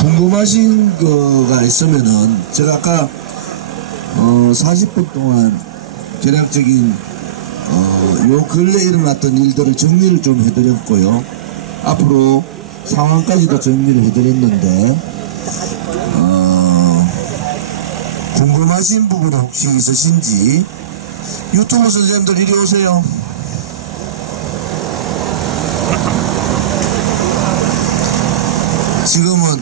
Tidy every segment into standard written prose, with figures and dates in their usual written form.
궁금하신 거가 있으면은 제가 아까 40분 동안 대략적인 요 근래 일어났던 일들을 정리를 좀 해드렸고요. 앞으로 상황까지도 정리를 해드렸는데 궁금하신 부분 혹시 있으신지 유튜브 선생님들 이리 오세요. 지금은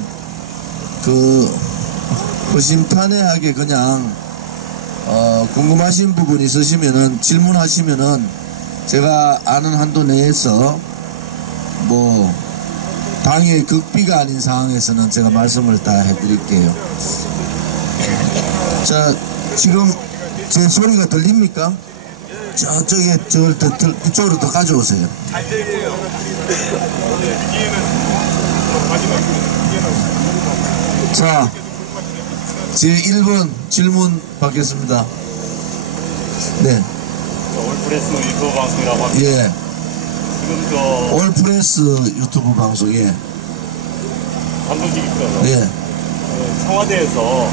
허심탄회하게 그냥 궁금하신 부분 있으시면은 질문하시면은 제가 아는 한도 내에서 뭐 당의 극비가 아닌 상황에서는 제가 말씀을 다 해드릴게요. 자, 지금 제 소리가 들립니까? 저쪽에 이쪽으로 더 가져오세요. 잘 들려요. 자, 제 1번 질문 받겠습니다. 네. 올프레스 유튜브 방송이라고 합니다. 예. 지금 올프레스 유튜브 방송, 예. 감독님께서 네. 청와대에서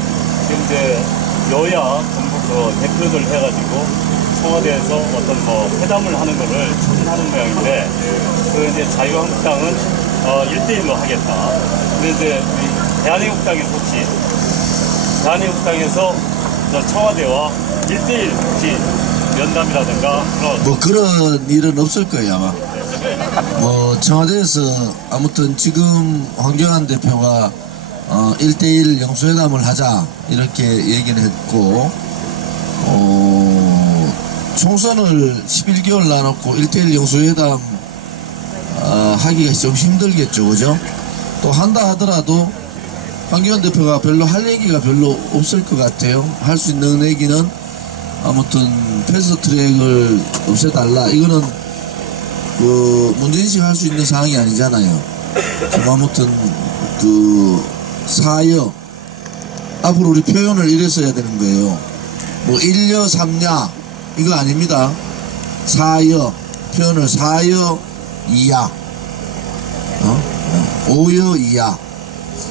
지금 이제 여야 전부 대표들 해가지고 청와대에서 어떤 회담을 하는 거를 추진하는 모양인데 이제 자유한국당은 1대1로 하겠다. 근데 이제 대한민국당이 혹시 대한민국당에서 청와대와 1대1 혹시 면담이라든가 그런 일은 없을 거예요, 아마. 청와대에서 아무튼 지금 황교안 대표가 1대1 영수회담을 하자 이렇게 얘기를 했고 총선을 11개월 나눠놓고 1대1 영수회담 하기가 좀 힘들겠죠, 그죠? 또 한다 하더라도 황교안 대표가 별로 할 얘기가 별로 없을 것 같아요. 할 수 있는 얘기는 아무튼 패스트트랙을 없애달라, 이거는 문제인식 할 수 있는 상황이 아니잖아요. 아무튼 사여, 앞으로 우리 표현을 이래 써야 되는 거예요. 1여 3야 이거 아닙니다. 사여, 표현을 사여 2야, 5여 2야.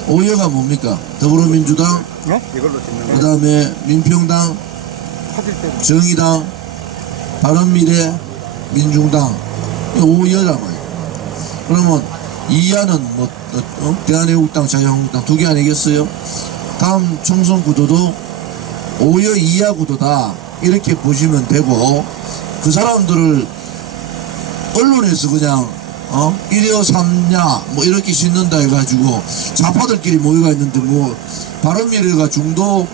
5여가 뭡니까? 더불어민주당, 네? 이걸로 짓는 그 다음에 민평당, 정의당, 바른미래, 민중당, 5여란 말이에요. 그러면 2야는 대한민국당, 자유한국당 두 개 아니겠어요? 다음 총선 구도도 5여 2야 구도다, 이렇게 보시면 되고, 그 사람들을 언론에서 그냥 1여 3야 이렇게 싣는다 해가지고 좌파들끼리 모여가 있는데 바른미래가 중도를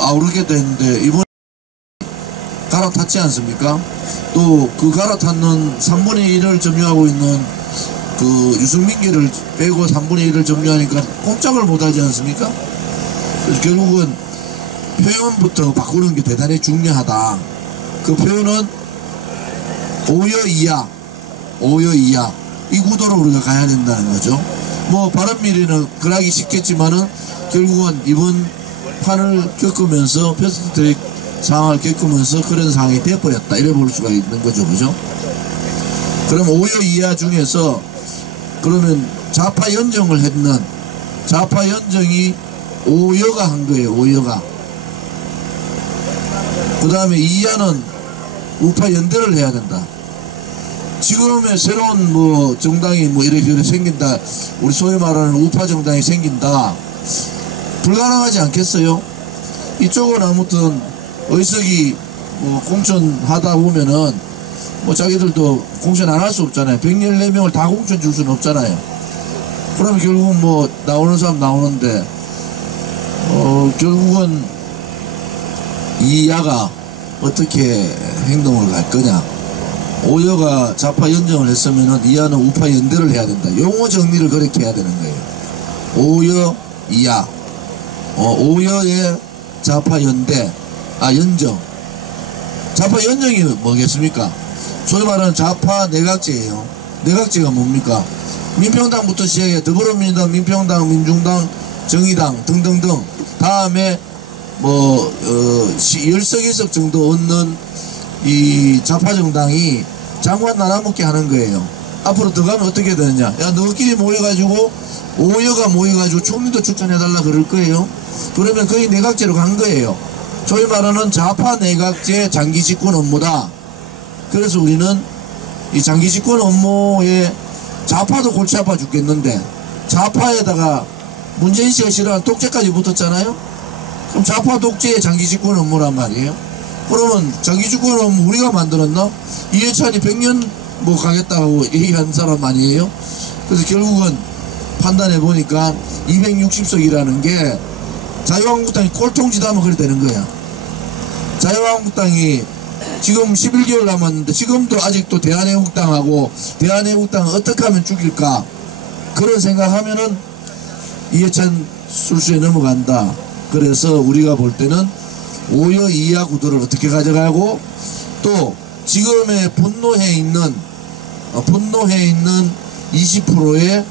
아우르게 됐는데 이번에 갈아탔지 않습니까? 또 그 갈아탔는 3분의 1을 점유하고 있는 유승민계를 빼고 3분의 1을 점유하니까 꼼짝을 못하지 않습니까? 그래서 결국은 표현부터 바꾸는 게 대단히 중요하다. 그 표현은 5여 2야, 5여 2야, 이 구도로 우리가 가야 된다는 거죠. 바른미래는 그러기 쉽겠지만은 결국은 이번 판을 겪으면서 패스트트랙 상황을 겪으면서 그런 상황이 돼버렸다, 이래 볼 수가 있는 거죠, 그죠? 그럼 5여 2야 중에서 그러면 좌파 연정을 했는 좌파 연정이 5여가 한 거예요, 5여가. 그 다음에 2야는 우파 연대를 해야 된다. 지금의 새로운 정당이 이렇게 생긴다, 우리 소위 말하는 우파 정당이 생긴다, 불가능하지 않겠어요? 이쪽은 아무튼 의석이 공천하다 보면은 자기들도 공천 안 할 수 없잖아요. 114명을 다 공천 줄 수는 없잖아요. 그러면 결국은 나오는 사람 나오는데 결국은 이 야가 어떻게 행동을 할 거냐. 5여가 좌파 연정을 했으면은 2야는 우파 연대를 해야 된다. 용어 정리를 그렇게 해야 되는 거예요. 5여 2야, 5여의 좌파 연대, 연정. 좌파 연정이 뭐겠습니까? 소위 말하는 좌파 내각제예요. 내각제가 뭡니까? 민평당부터 시작해 더불어민주당, 민평당, 민중당, 정의당 등등등, 다음에 10석 1석 정도 얻는 이 좌파 정당이 장관 나눠먹게 하는 거예요. 앞으로 더 가면 어떻게 되느냐. 야, 너희끼리 모여가지고, 5여가 모여가지고 총리도 추천해달라 그럴 거예요. 그러면 거의 내각제로 간 거예요. 소위 말하는 좌파 내각제 장기 집권 업무다. 그래서 우리는 이 장기 집권 업무에 좌파도 골치 아파 죽겠는데, 좌파에다가 문재인 씨가 싫어하는 독재까지 붙었잖아요. 그럼 좌파 독재의 장기 집권 업무란 말이에요. 그러면 장기 집권 업무 우리가 만들었나? 이해찬이 100년 뭐 가겠다고 얘기한 사람 아니에요? 그래서 결국은 판단해 보니까 260석이라는 게 자유한국당이 꼴통짓하면 그래 되는 거야. 자유한국당이 지금 11개월 남았는데 지금도 아직도 대한애국당하고 대한애국당을 어떻게 하면 죽일까 그런 생각하면은 이해찬 술수에 넘어간다. 그래서 우리가 볼 때는 5여 2야 구도를 어떻게 가져가고 또 지금의 분노해 있는 20%의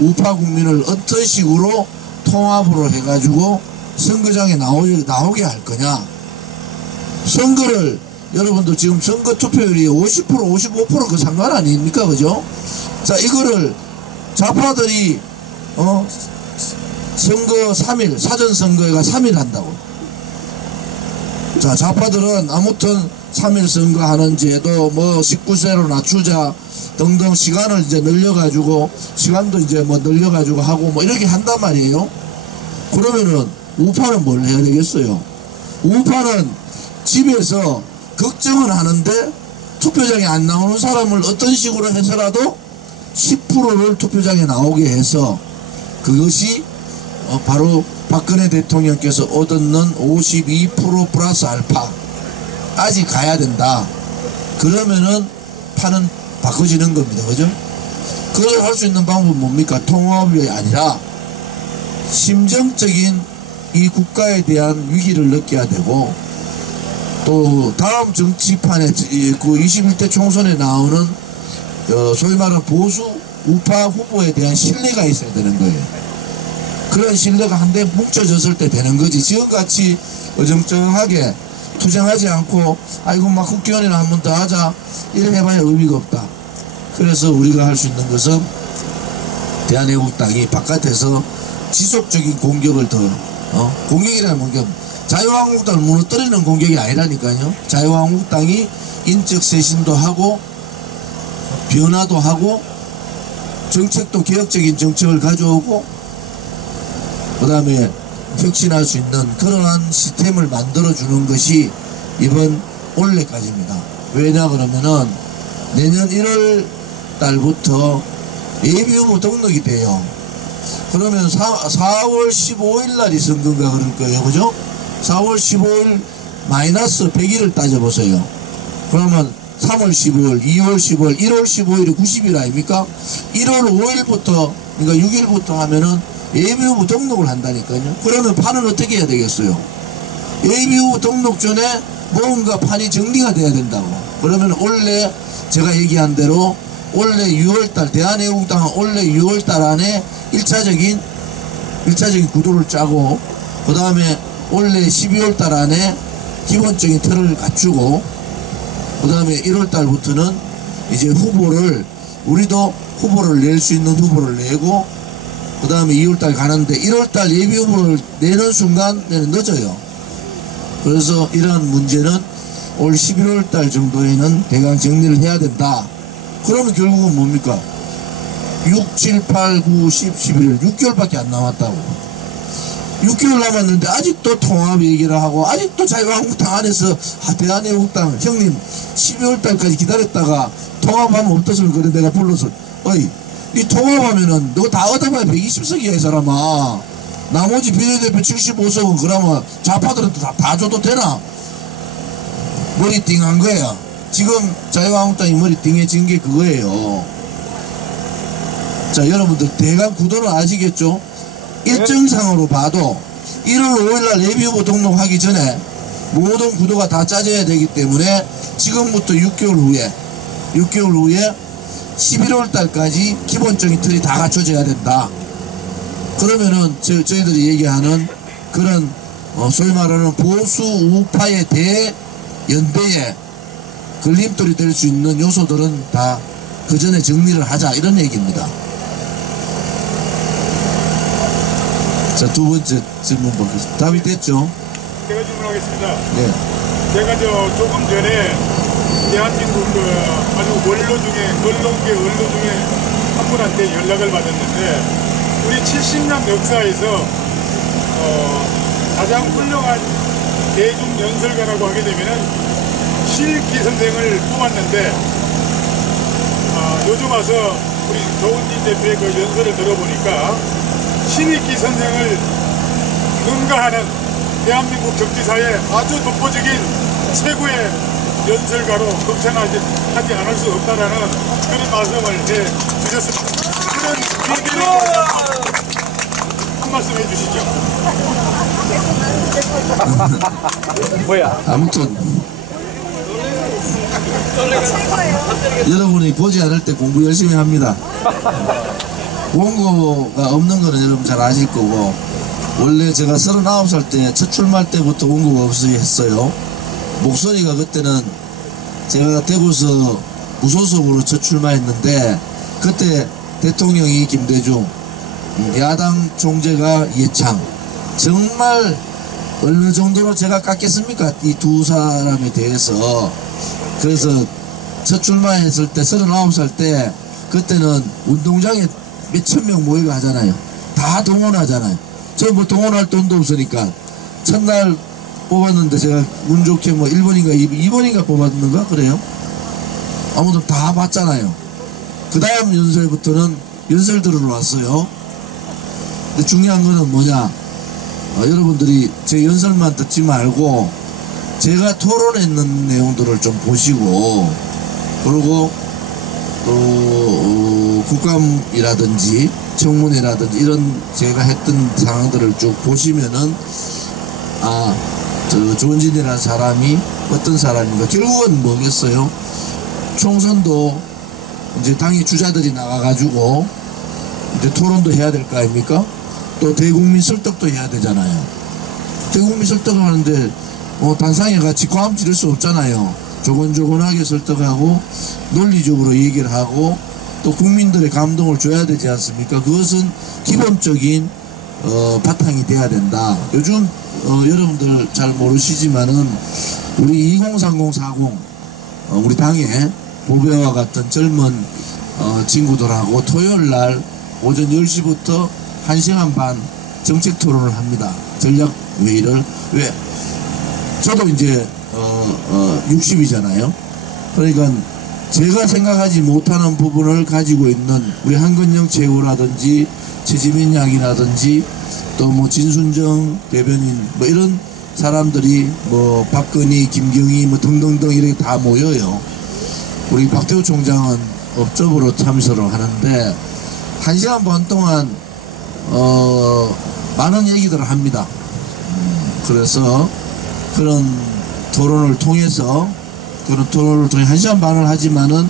우파 국민을 어떤 식으로 통합으로 해가지고 선거장에 나오게 할 거냐. 선거를 여러분도 지금 선거 투표율이 50% 55% 그 상관 아닙니까? 그죠? 자, 이거를 좌파들이 선거 3일 사전선거가 3일 한다고. 자, 좌파들은 아무튼 3일 선거하는 제도 뭐 19세로 낮추자 등등 시간을 이제 늘려가지고 시간도 이제 뭐 늘려가지고 하고 뭐 이렇게 한단 말이에요. 그러면은 우파는 뭘 해야 되겠어요? 우파는 집에서 걱정은 하는데 투표장에 안 나오는 사람을 어떤 식으로 해서라도 10%를 투표장에 나오게 해서 그것이 바로 박근혜 대통령께서 얻는 52% 플러스 알파까지 가야 된다. 그러면은 판은 바꿔지는 겁니다. 그죠? 그걸 할 수 있는 방법은 뭡니까? 통합이 아니라 심정적인 이 국가에 대한 위기를 느껴야 되고 또 다음 정치판에 그 21대 총선에 나오는 소위 말하는 보수 우파 후보에 대한 신뢰가 있어야 되는 거예요. 그런 신뢰가 한데 뭉쳐졌을 때 되는 거지. 지금같이 어정쩡하게 투쟁하지 않고 아이고 막 국회의원이나 한 번 더 하자 이래 해봐야 의미가 없다. 그래서 우리가 할 수 있는 것은 대한애국당이 바깥에서 지속적인 공격을 더 공격이라는 공격 자유한국당을 무너뜨리는 공격이 아니라니까요. 자유한국당이 인적 쇄신도 하고 변화도 하고 정책도 개혁적인 정책을 가져오고 그 다음에 혁신할 수 있는 그러한 시스템을 만들어주는 것이 이번 올해까지입니다. 왜냐 그러면은 내년 1월 달부터 예비후보 등록이 돼요. 그러면 4월 15일 날이 선거인가 그럴 거예요. 그죠? 4월 15일 마이너스 100일을 따져보세요. 그러면 3월 15일, 2월 15일, 1월 15일이 90일 아닙니까? 1월 5일부터, 그러니까 6일부터 하면은 예비후보 등록을 한다니까요. 그러면 판은 어떻게 해야 되겠어요? 예비후보 등록 전에 뭔가 판이 정리가 돼야 된다고. 그러면 원래 제가 얘기한 대로 올해 6월달 대한애국당은 올해 6월달 안에 1차적인 구도를 짜고 그 다음에 올해 12월달 안에 기본적인 틀을 갖추고 그 다음에 1월달부터는 이제 우리도 후보를 낼 수 있는 후보를 내고 그 다음에 2월달 가는데 1월달 예비 후보를 내는 순간에는 늦어요. 그래서 이러한 문제는 올 11월달 정도에는 대강 정리를 해야 된다. 그러면 결국은 뭡니까? 6, 7, 8, 9, 10, 11일 6개월밖에 안 남았다고. 6개월 남았는데 아직도 통합 얘기를 하고 아직도 자유한국당 안에서 대한애국당 형님 12월달까지 기다렸다가 통합하면 어떻으면 그래 내가 불러서 어이 이 통합하면은 너 다 얻어봐야 120석이야 이 사람아. 나머지 비례대표 75석은 그러면 좌파들한테 다 줘도 되나? 머리 띵한 거야. 지금 자유한국당이 머리 띵해진 게 그거예요. 자 여러분들 대강 구도는 아시겠죠? 일정상으로 봐도 1월 5일날 예비후보 등록하기 전에 모든 구도가 다 짜져야 되기 때문에 지금부터 6개월 후에 11월 달까지 기본적인 틀이 다 갖춰져야 된다. 그러면은 저희들이 얘기하는 그런 소위 말하는 보수 우파의 대연대에 걸림돌이 될 수 있는 요소들은 다 그 전에 정리를 하자 이런 얘기입니다. 자, 두 번째 질문 보겠습니다. 답이 됐죠? 제가 질문하겠습니다. 네. 제가 조금 전에 대한민국 아주 언론계 중에 한 분한테 연락을 받았는데 우리 70년 역사에서 가장 훌륭한 대중연설가라고 하게 되면은 신익기 선생을 뽑았는데 요즘 와서 우리 조은진 대표의 그 연설을 들어보니까 신익기 선생을 능가하는 대한민국 정치사의 아주 독보적인 최고의 연설가로 극찬하지 않을 수 없다라는 그런 말씀을 해주셨습니다. 그런 얘기를 한 말씀 해주시죠. 뭐야? 아무튼 여러분이 보지 않을 때 공부 열심히 합니다. 원고가 없는 거는 여러분 잘 아실 거고, 원래 제가 39살 때 첫 출마할 때부터 원고가 없이 했어요. 목소리가 그때는 제가 대구서 무소속으로 첫 출마했는데 그때 대통령이 김대중, 야당 총재가 이해창, 정말 어느 정도로 제가 깎겠습니까? 이 두 사람에 대해서. 그래서 첫 출마했을 때 39살 때 그때는 운동장에 몇천 명 모이고 하잖아요. 다 동원하잖아요. 저 뭐 동원할 돈도 없으니까 첫날 뽑았는데 제가 운 좋게 뭐 1번인가 2번인가 뽑았는가 그래요. 아무튼 다 봤잖아요. 그 다음 연설부터는 연설 들으러 왔어요. 근데 중요한 거는 뭐냐, 여러분들이 제 연설만 듣지 말고 제가 토론했는 내용들을 좀 보시고, 그리고 또 국감이라든지 청문회라든지 이런 제가 했던 상황들을 쭉 보시면은 저 조은진이라는 사람이 어떤 사람인가. 결국은 뭐겠어요? 총선도 이제 당의 주자들이 나가가지고 이제 토론도 해야 될 거 아닙니까? 또 대국민 설득도 해야 되잖아요. 대국민 설득을 하는데 단상에 같이 과음 지를 수 없잖아요. 조곤조곤하게 설득하고 논리적으로 얘기를 하고 또 국민들의 감동을 줘야 되지 않습니까? 그것은 기본적인 바탕이 돼야 된다. 요즘 여러분들 잘 모르시지만은 우리 203040 우리 당의 보배와 같은 젊은 친구들하고 토요일날 오전 10시부터 1시간 반 정책 토론을 합니다. 전략 회의를. 왜? 저도 이제 60이잖아요. 그러니까 제가 생각하지 못하는 부분을 가지고 있는 우리 한근영 최고라든지 최지민 양이라든지 또 뭐 진순정 대변인 뭐 이런 사람들이 뭐 박근희, 김경희 뭐 등등등 이렇게 다 모여요. 우리 박태우 총장은 업적으로 참석을 하는데 1시간 반 동안 많은 얘기들을 합니다. 그래서 그런 토론을 통해서 1시간 반을 하지만은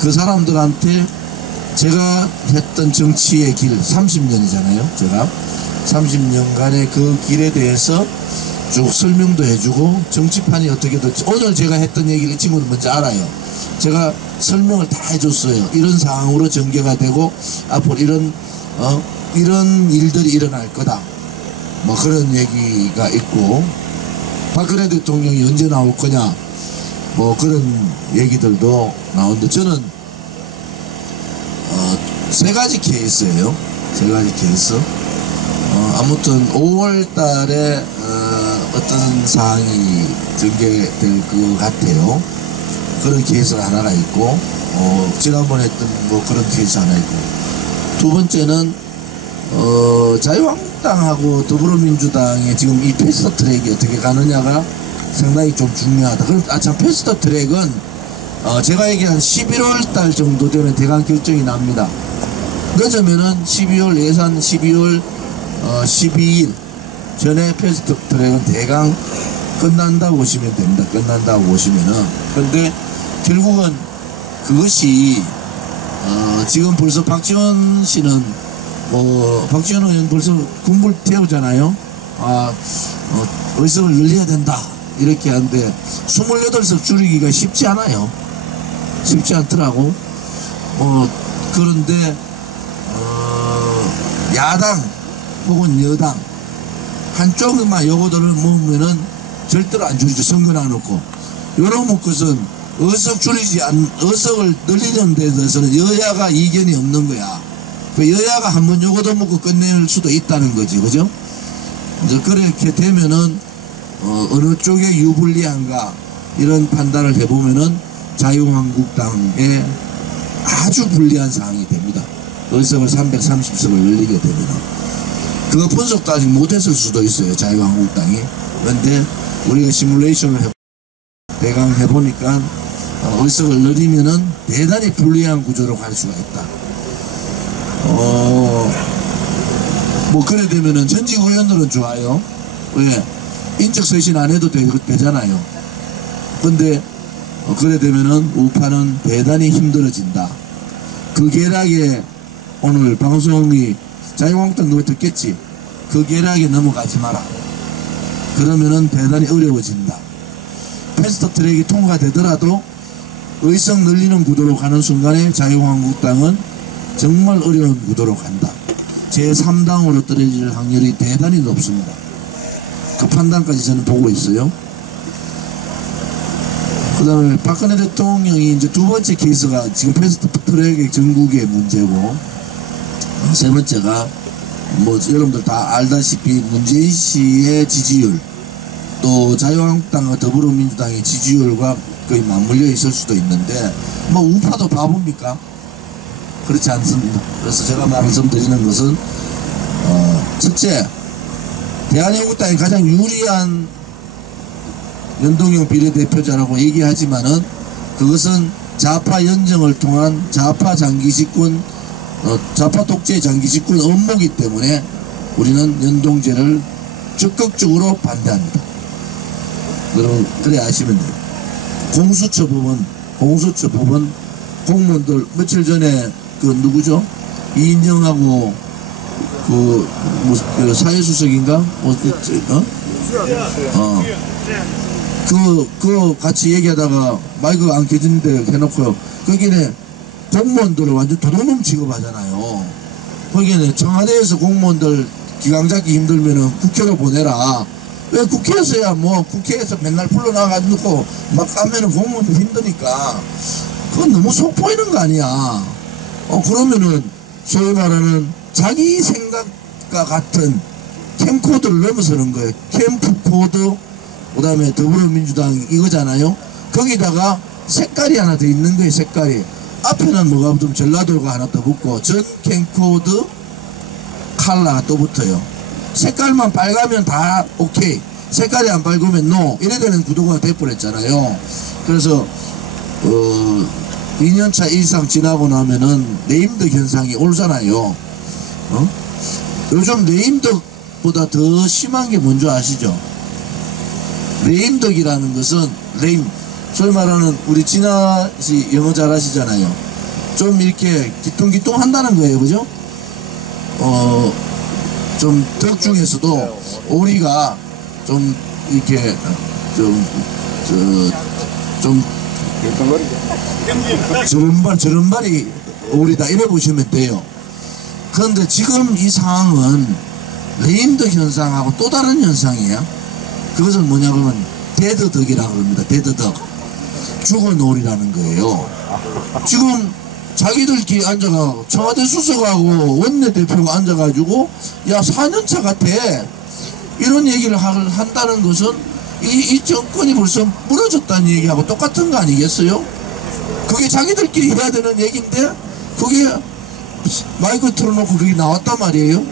그 사람들한테 제가 했던 정치의 길 30년이잖아요. 제가 30년간의 그 길에 대해서 쭉 설명도 해주고 정치판이 어떻게 될지 오늘 제가 했던 얘기를 이 친구는 먼저 알아요. 제가 설명을 다 해줬어요. 이런 상황으로 전개가 되고 앞으로 이런 일들이 일어날 거다. 뭐 그런 얘기가 있고, 박근혜 대통령이 언제 나올 거냐 뭐 그런 얘기들도 나오는데, 저는 세 가지 케이스예요. 세 가지 케이스. 아무튼 5월 달에 어떤 사항이 전개될 것 같아요. 그런 케이스가 하나가 있고, 지난번에 했던 뭐 그런 케이스 하나 있고, 두 번째는 자유한국당하고 더불어민주당의 지금 이 패스트트랙이 어떻게 가느냐가 상당히 좀 중요하다. 그럼 참 패스트트랙은 제가 얘기한 11월 달 정도 되면 대강 결정이 납니다. 그러면은 12월 예산 12월 12일 전에 패스트트랙은 대강 끝난다고 보시면 됩니다. 끝난다고 보시면은. 근데 결국은 그것이 지금 벌써 박지원 씨는 박지원 의원 벌써 군불 태우잖아요. 의석을 늘려야 된다 이렇게 하는데 28석 줄이기가 쉽지 않아요. 쉽지 않더라고. 그런데 야당 혹은 여당 한쪽만 요거들을 모으면은 절대로 안 줄이죠. 선거 나놓고 요런 것은 의석을 늘리는 데 대해서는 여야가 이견이 없는 거야. 그 여야가 한번 요거도 먹고 끝낼 수도 있다는 거지, 그죠? 이제 그렇게 되면은 어느 쪽에 유불리한가 이런 판단을 해보면은 자유한국당에 아주 불리한 상황이 됩니다. 의석을 330석을 늘리게 되면은 그거 분석도 아직 못했을 수도 있어요, 자유한국당이. 그런데 우리가 시뮬레이션을 대강 해보니까 의석을 늘리면은 대단히 불리한 구조로 갈 수가 있다. 뭐 그래 되면은 전직 의원들은 좋아요. 왜? 인적 쇄신 안 해도 되잖아요. 근데 그래 되면은 우파는 대단히 힘들어진다. 그 계략에 오늘 방송이 자유한국당 누가 듣겠지? 그 계략에 넘어가지 마라. 그러면은 대단히 어려워진다. 패스트트랙이 통과되더라도 의석 늘리는 구도로 가는 순간에 자유한국당은 정말 어려운 구도로 간다. 제3당으로 떨어질 확률이 대단히 높습니다. 그 판단까지 저는 보고 있어요. 그 다음에 박근혜 대통령이 이제 두 번째 케이스가 지금 패스트트랙의 전국의 문제고, 세 번째가 뭐 여러분들 다 알다시피 문재인 씨의 지지율, 또 자유한국당과 더불어민주당의 지지율과 거의 맞물려 있을 수도 있는데, 뭐 우파도 바보입니까? 그렇지 않습니다. 그래서 제가 말씀드리는 것은 첫째, 대한민국당이 가장 유리한 연동형 비례대표자라고 얘기하지만은 그것은 좌파 연정을 통한 좌파 장기집권, 좌파 독재 장기집권 업무이기 때문에 우리는 연동제를 적극적으로 반대합니다. 여러분 그래 아시면 돼요. 공수처법은 공무원들 며칠 전에 그 누구죠? 이인영하고 그 사회수석인가? 그 같이 얘기하다가 마이크가 안 켜진데 해놓고요. 거기는 공무원들을 완전 도둑놈 취급하잖아요. 거기는 청와대에서 공무원들 기강 잡기 힘들면은 국회로 보내라. 왜 국회에서야 뭐 국회에서 맨날 불러나가지고 막 까면은 공무원들 힘드니까 그건 너무 속 보이는 거 아니야. 그러면은 소위 말하는 자기 생각과 같은 캠코드를 넘어서는 거예요. 캠프코드, 그 다음에 더불어민주당 이거잖아요. 거기다가 색깔이 하나 더 있는 거예요. 색깔이 앞에는 뭐가 붙으면 전라도가 하나 더 붙고 전 캠코드 컬러가 또 붙어요. 색깔만 빨가면 다 오케이, 색깔이 안 빨으면 노, 이래 되는 구도가 돼버렸잖아요. 그래서 2년차 이상 지나고 나면은 네임덕 현상이 오잖아요. 요즘 네임덕보다 더 심한 게 뭔지 아시죠? 네임덕이라는 것은 소위 말하는 우리 진아씨 영어 잘하시잖아요. 좀 이렇게 기뚱기뚱 한다는 거예요, 그죠? 좀 덕 중에서도 오리가 좀 이렇게 좀 저런발이 오리다 이래 보시면 돼요. 그런데 지금 이 상황은 네임덕 현상하고 또 다른 현상이에요. 그것은 뭐냐 그러면 데드덕이라고 합니다. 데드덕, 죽은 오리라는 거예요. 지금 자기들끼리 앉아가 청와대 수석하고 원내대표가 앉아가지고 야 4년차 같아 이런 얘기를 한다는 것은 이 정권이 벌써 무너졌다는 얘기하고 똑같은 거 아니겠어요? 그게 자기들끼리 해야 되는 얘기인데 그게 마이크 틀어놓고 그게 나왔단 말이에요.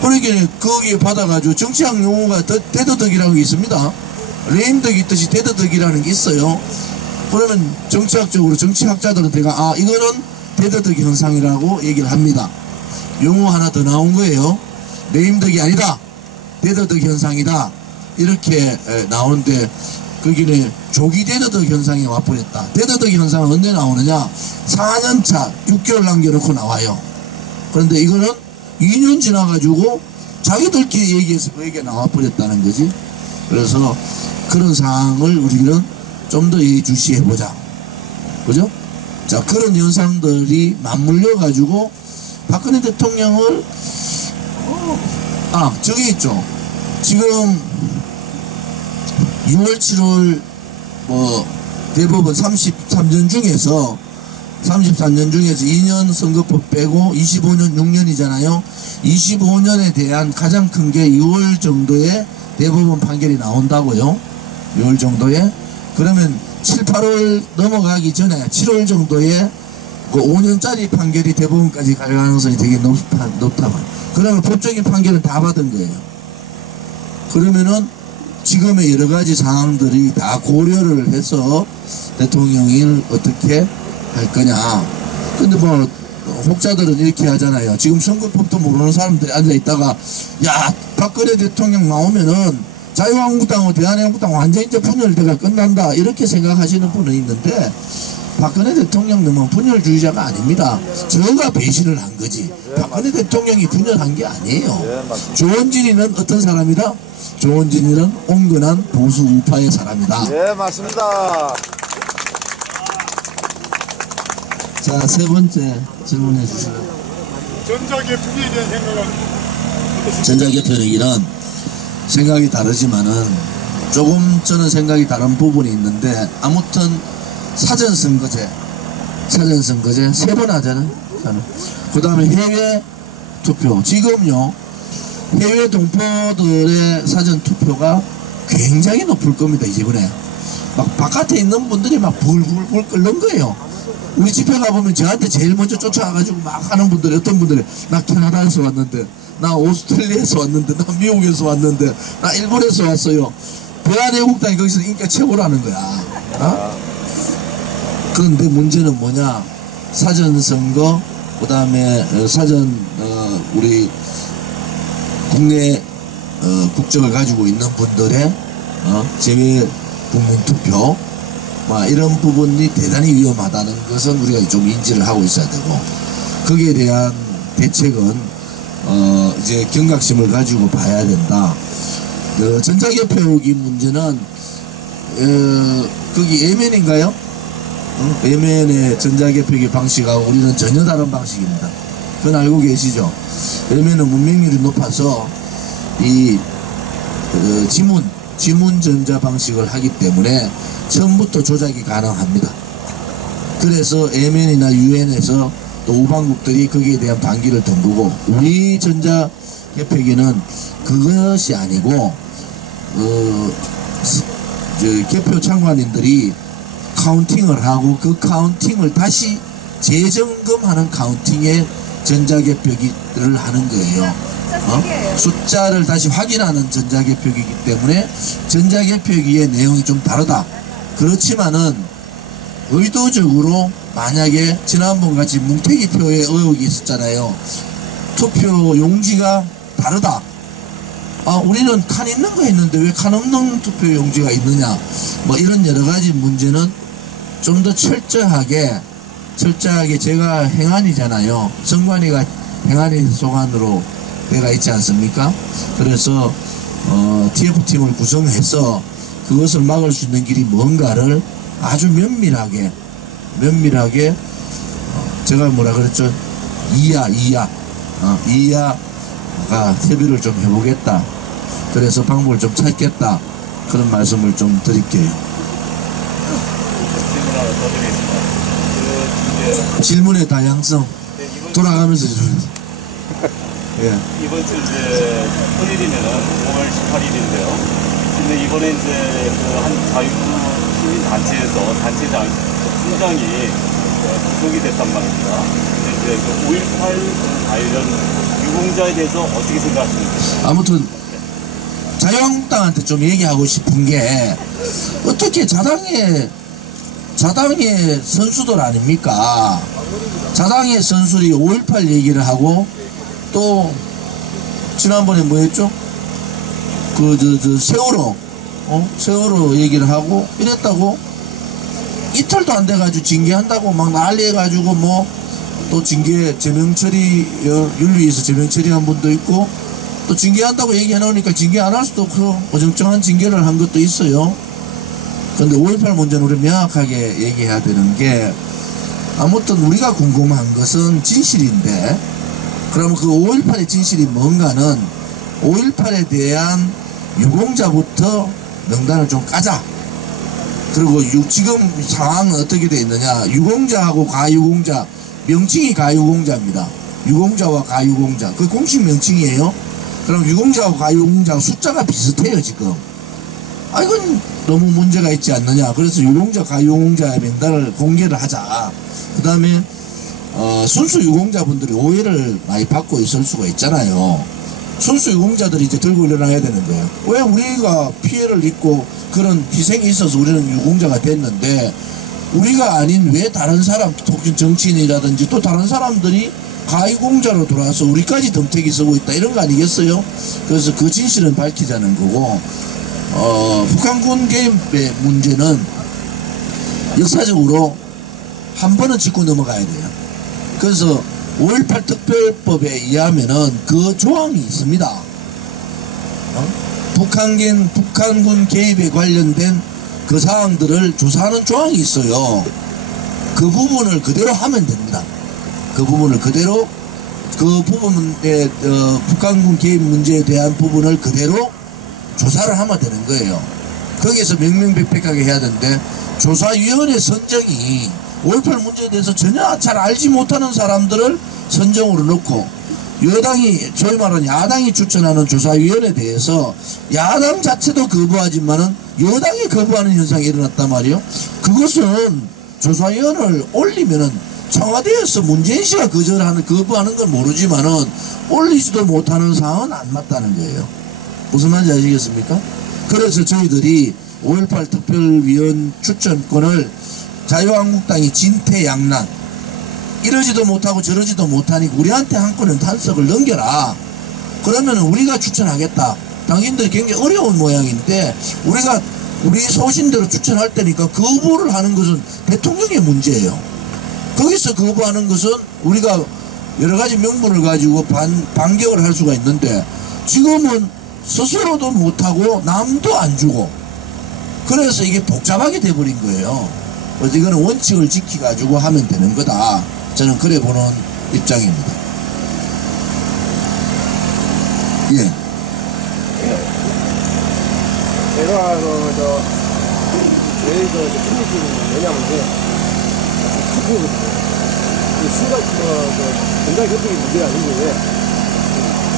그러니까 거기에 받아가지고 정치학 용어가 데드덕이라는 게 있습니다. 레임덕이 있듯이 데드덕이라는 게 있어요. 그러면 정치학적으로 정치학자들은 대가 이거는 데드덕 현상이라고 얘기를 합니다. 용어 하나 더 나온 거예요. 레임덕이 아니다, 데드덕 현상이다, 이렇게 나오는데 거기는 조기 데드덕 현상이 와버렸다. 데드덕 현상은 언제 나오느냐? 4년차 6개월 남겨놓고 나와요. 그런데 이거는 2년 지나가지고 자기들끼리 얘기해서 그 얘기가 나와버렸다는 거지. 그래서 그런 상황을 우리는 좀 더 예의주시해보자, 그죠? 자, 그런 현상들이 맞물려 가지고 박근혜 대통령을 저기 있죠. 지금 6월 7월 대법원 33년 중에서 2년 선거법 빼고 25년 6년이잖아요. 25년에 대한 가장 큰 게 6월 정도에 대법원 판결이 나온다고요. 6월 정도에. 그러면 7, 8월 넘어가기 전에 7월 정도에 그 5년짜리 판결이 대법원까지 갈 가능성이 되게 높다고. 그러면 법적인 판결은 다 받은 거예요. 그러면은 지금의 여러 가지 상황들이 다 고려를 해서 대통령을 어떻게 할 거냐. 근데 뭐 혹자들은 이렇게 하잖아요. 지금 선거법도 모르는 사람들이 앉아있다가 야, 박근혜 대통령 나오면은 자유한국당하고 대한민국당 완전히 이제 분열대가 끝난다 이렇게 생각하시는 분은 있는데, 박근혜 대통령님은 분열주의자가 아닙니다. 저가 배신을 한 거지 박근혜 대통령이 분열한 게 아니에요. 조원진이는 어떤 사람이다? 조원진이는 온건한 보수 우파의 사람이다. 예, 맞습니다. 자, 세 번째 질문해 주시죠. 전자개표기에 대한 생각은 어떻습니까? 전자개표기는 생각이 다르지만은 조금 저는 생각이 다른 부분이 있는데, 아무튼 사전선거제 3번 하잖아요. 그 다음에 해외 투표. 지금요 해외 동포들의 사전투표가 굉장히 높을 겁니다. 이번에 막 바깥에 있는 분들이 막 불불불 끓는 거예요. 우리 집회 가보면 저한테 제일 먼저 쫓아와가지고 막 하는 분들이, 어떤 분들이 나 캐나다에서 왔는데, 나 오스트레일리아에서 왔는데, 나 미국에서 왔는데, 나 일본에서 왔어요. 대한애국당이 거기서 인기가 최고라는 거야. 그런데 문제는 뭐냐, 사전선거, 그 다음에 우리 국내 국적을 가지고 있는 분들의 재외 국민투표, 이런 부분이 대단히 위험하다는 것은 우리가 좀 인지를 하고 있어야 되고, 거기에 대한 대책은 이제 경각심을 가지고 봐야 된다. 전자개표기 문제는 거기 예멘인가요? 예멘의 전자개표기 방식하고 우리는 전혀 다른 방식입니다. 그건 알고 계시죠? 예멘은 문맹률이 높아서 이 지문 전자 방식을 하기 때문에 처음부터 조작이 가능합니다. 그래서 예멘이나 유엔에서 또 우방국들이 거기에 대한 반기를 던지고, 우리 전자개표기는 그것이 아니고 개표 참관인들이 카운팅을 하고 그 카운팅을 다시 재점검하는 카운팅에 전자개표기를 하는 거예요. 숫자를 다시 확인하는 전자개표기이기 때문에 전자개표기의 내용이 좀 다르다. 그렇지만은 의도적으로, 만약에 지난번 같이 뭉태기표에 의혹이 있었잖아요. 투표 용지가 다르다. 우리는 칸 있는 거 있는데 왜 칸 없는 투표 용지가 있느냐, 이런 여러 가지 문제는 좀 더 철저하게 제가 행안이잖아요. 선관위가 행안위 소관으로 되가 있지 않습니까? 그래서 TF팀을 구성해서 그것을 막을 수 있는 길이 뭔가를 아주 면밀하게 제가 뭐라 그랬죠? 이하가 협의를 좀 해보겠다. 그래서 방법을 좀 찾겠다. 그런 말씀을 좀 드릴게요. 질문 하나 더 드리겠습니다. 질문의 다양성 돌아가면서 예. 이번 주 이제 토요일이면은 5월 18일인데요. 근데 이번에 이제 한 자유시민 단체에서 단체장 총장이 구속이 됐단 말입니다. 근데 이제 5.18 관련 유공자에 대해서 어떻게 생각하십니까? 아무튼 자유한국당한테 좀 얘기하고 싶은 게, 어떻게 자당의 선수들 아닙니까? 자당의 선수들이 5.18 얘기를 하고, 또 지난번에 뭐였죠? 세월호 얘기를 하고 이랬다고. 이틀도 안 돼가지고 징계한다고 막 난리해가지고 또 징계 제명 처리, 윤리위에서 제명 처리한 분도 있고, 또 징계한다고 얘기해놓으니까 징계 안 할 수도 없고 어정쩡한 징계를 한 것도 있어요. 근데 5.18 문제는 우리 명확하게 얘기해야 되는 게, 아무튼 우리가 궁금한 것은 진실인데, 그럼 그 5.18의 진실이 뭔가는 5.18에 대한 유공자부터 명단을 좀 까자. 그리고 지금 상황은 어떻게 되어 있느냐, 유공자하고 가유공자, 명칭이 가유공자입니다. 유공자와 가유공자, 그 공식 명칭이에요. 그럼 유공자와 가유공자 숫자가 비슷해요 지금. 이건 너무 문제가 있지 않느냐. 그래서 유공자 가유공자의 명단을 공개를 하자. 그 다음에 순수 유공자분들이 오해를 많이 받고 있을 수가 있잖아요. 순수 유공자들이 이제 들고 일어나야 되는 거예요. 왜 우리가 피해를 입고 그런 희생이 있어서 우리는 유공자가 됐는데, 우리가 아닌 왜 다른 사람, 혹시 정치인이라든지 또 다른 사람들이 가유공자로 돌아와서 우리까지 덤태기 쓰고 있다, 이런 거 아니겠어요? 그래서 그 진실은 밝히자는 거고, 북한군 개입의 문제는 역사적으로 한 번은 짚고 넘어가야 돼요. 그래서 5.18 특별법에 의하면은 그 조항이 있습니다. 북한군 개입에 관련된 그 사항들을 조사하는 조항이 있어요. 그 부분을 그대로 하면 됩니다. 그 부분을 그대로, 그 부분에 북한군 개입 문제에 대한 부분을 그대로 조사를 하면 되는 거예요. 거기에서 명명백백하게 해야 되는데, 조사위원회 선정이 5.18 문제에 대해서 전혀 잘 알지 못하는 사람들을 선정으로 놓고, 여당이, 소위 말하는 야당이 추천하는 조사위원회에 대해서 야당 자체도 거부하지만은 여당이 거부하는 현상이 일어났단 말이에요. 그것은 조사위원회를 올리면은 청와대에서 문재인 씨가 거부하는 건 모르지만은 올리지도 못하는 상황은 안 맞다는 거예요. 무슨 말인지 아시겠습니까? 그래서 저희들이 5.18 특별위원 추천권을 자유한국당이 진퇴양난, 이러지도 못하고 저러지도 못하니 우리한테 한 건은 탄석을 넘겨라. 그러면 우리가 추천하겠다. 당신들이 굉장히 어려운 모양인데 우리 소신대로 추천할 때니까 거부를 하는 것은 대통령의 문제예요. 거기서 거부하는 것은 우리가 여러 가지 명분을 가지고 반격을 할 수가 있는데, 지금은 스스로도 못하고 남도 안 주고, 그래서 이게 복잡하게 돼버린 거예요. 그래서 이거는 원칙을 지켜가지고 하면 되는 거다. 저는 그래 보는 입장입니다. 예. 제가 왜 틀리지는 왜냐면 투표거든요. 순간 공간 협력이 문제가 아닌데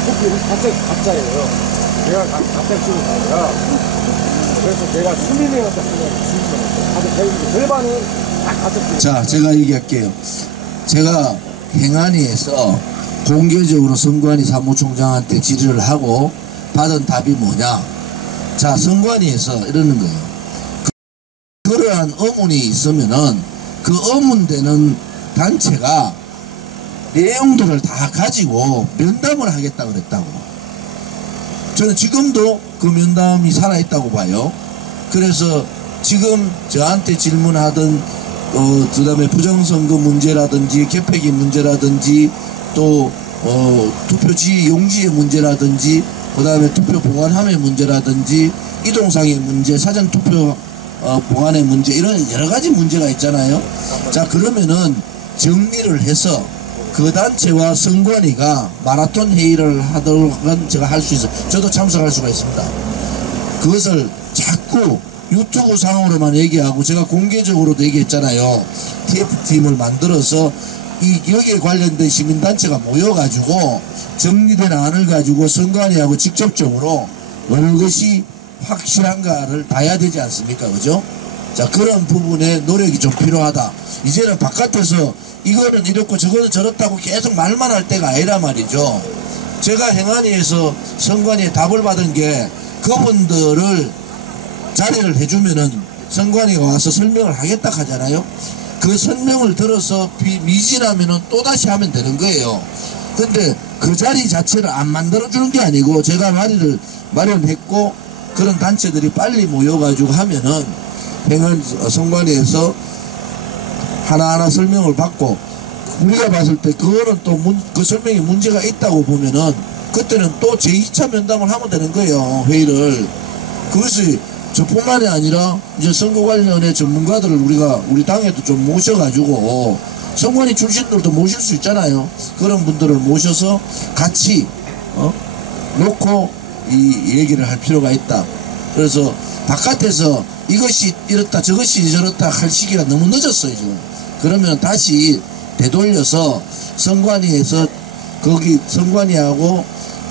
투표는 갑자기 가짜예요. 내가 갑자기 쓰는 게 아니라, 그래서 제가 20명한테 하면 절반은 다 가짜. 자, 제가 얘기할게요. 제가 행안위에서 공개적으로 선관위 사무총장한테 질의를 하고 받은 답이 뭐냐. 자, 선관위에서 이러는 거예요. 그러한 의문이 있으면은 그 의문되는 단체가 내용들을 다 가지고 면담을 하겠다 그랬다고. 저는 지금도 그 면담이 살아있다고 봐요. 그래서 지금 저한테 질문하던 그 다음에 부정선거 문제라든지 개폐기 문제라든지 또 투표지 용지의 문제라든지 그 다음에 투표 보관함의 문제라든지 이동상의 문제, 사전투표 보관의 문제, 이런 여러가지 문제가 있잖아요. 자, 그러면은 정리를 해서 그 단체와 선관위가 마라톤 회의를 하도록 제가 할 수 있어요. 저도 참석할 수가 있습니다. 그것을 자꾸 유튜브 상으로만 얘기하고, 제가 공개적으로도 얘기했잖아요. TF팀을 만들어서 여기에 관련된 시민단체가 모여가지고 정리된 안을 가지고 선관위하고 직접적으로 어느 것이 확실한가를 봐야 되지 않습니까? 그죠? 자, 그런 부분에 노력이 좀 필요하다. 이제는 바깥에서 이거는 이렇고 저거는 저렇다고 계속 말만 할 때가 아니란 말이죠. 제가 행안위에서 선관위에 답을 받은 게, 그분들을 자리를 해주면은 선관위가 와서 설명을 하겠다 하잖아요. 그 설명을 들어서 미진하면은 또다시 하면 되는 거예요. 근데 그 자리 자체를 안 만들어주는 게 아니고, 제가 자리를 마련했고 그런 단체들이 빨리 모여가지고 하면은 선관위에서 하나하나 설명을 받고, 우리가 봤을 때 그거는 또 그 설명에 문제가 있다고 보면은 그때는 또 제2차 면담을 하면 되는 거예요. 회의를. 그것이 저뿐만이 아니라 이제 선거 관련의 전문가들을 우리 당에도 좀 모셔가지고 선관위 출신들도 모실 수 있잖아요. 그런 분들을 모셔서 같이 놓고 이 얘기를 할 필요가 있다. 그래서 바깥에서 이것이 이렇다 저것이 저렇다 할 시기가 너무 늦었어요 지금. 그러면 다시 되돌려서 선관위에서 거기 선관위하고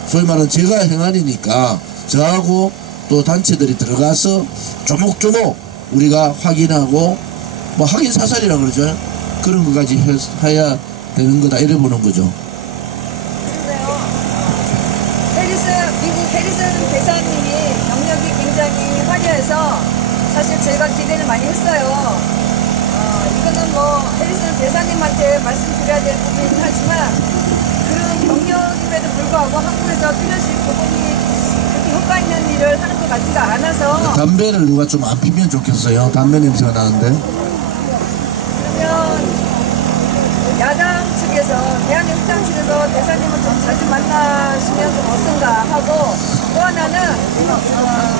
소위 말하는 제가 행안이니까 저하고 또 단체들이 들어가서 조목조목 우리가 확인하고 뭐 확인 사살이라 그러죠. 그런 것까지 해야 되는 거다 이래 보는 거죠. 미국 해리슨 대사님이 경력이 굉장히 화려해서 사실 저희가 기대를 많이 했어요. 이거는 뭐 해리슨 대사님한테 말씀드려야 될 부분이긴 하지만 그런 경력임에도 불구하고 한국에서 뚜렷이 그분이 그렇게 효과 있는 일을 하는 것 같지가 않아서. 담배를 누가 좀 안 피면 좋겠어요. 담배 냄새가 나는데. 그러면 야당 측에서 대한민국당 측에서 대사님을 좀 자주 만나시면 좀 어떤가 하고, 또 하나는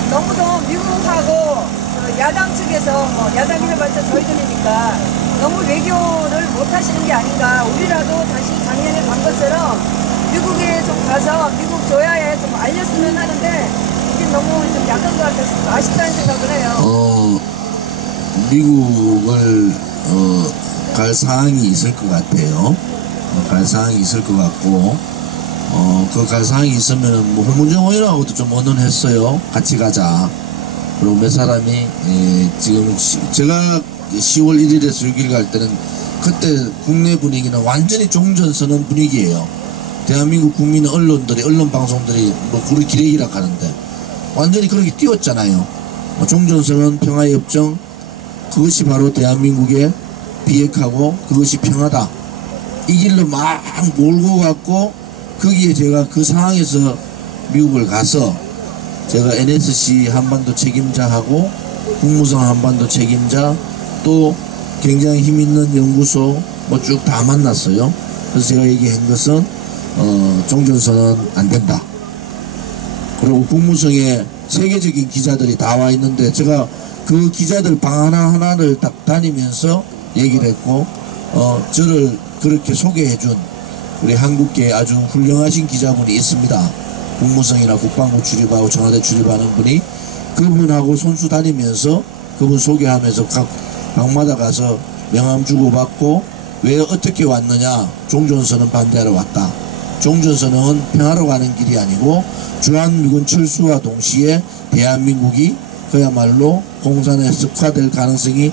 너무도 미국하고 야당 측에서 뭐 야당이 해봤자 저희들이니까 너무 외교를 못하시는 게 아닌가. 우리라도 다시 작년에 간 것처럼 미국에 좀 가서 미국 조야에 좀 알렸으면 하는데 이게 너무 좀 약한 것 같아서 아쉽다는 생각을 해요. 미국을 갈 사항이 있을 것 같아요. 갈 사항이 있을 것 같고, 그 갈 사항이 있으면은 뭐 홍문정 의원하고도 좀 의논했어요. 같이 가자. 그리고 몇 사람이 지금 제가 10월 1일에서 6일 갈 때는 그때 국내 분위기는 완전히 종전선언 분위기예요. 대한민국 국민의 언론들이 언론 방송들이 뭐 우리 기레기라 하는데 완전히 그렇게 띄웠잖아요. 종전선언 평화협정 그것이 바로 대한민국의 비핵하고 그것이 평화다. 이 길로 막 몰고 갔고 거기에 제가 그 상황에서 미국을 가서 제가 NSC 한반도 책임자하고 국무성 한반도 책임자 또 굉장히 힘있는 연구소 뭐 쭉 다 만났어요. 그래서 제가 얘기한 것은 종전선언 안 된다. 그리고 국무성에 세계적인 기자들이 다 와 있는데 제가 그 기자들 방 하나하나를 딱 다니면서 얘기를 했고 저를 그렇게 소개해준 우리 한국계 아주 훌륭하신 기자분이 있습니다. 국무성이나 국방부 출입하고 청와대 출입하는 분이 그분하고 손수 다니면서 그분 소개하면서 각 방마다 가서 명함 주고받고 왜 어떻게 왔느냐. 종전선언 반대하러 왔다. 종전선언은 평화로 가는 길이 아니고 주한미군 철수와 동시에 대한민국이 그야말로 공산에 습화될 가능성이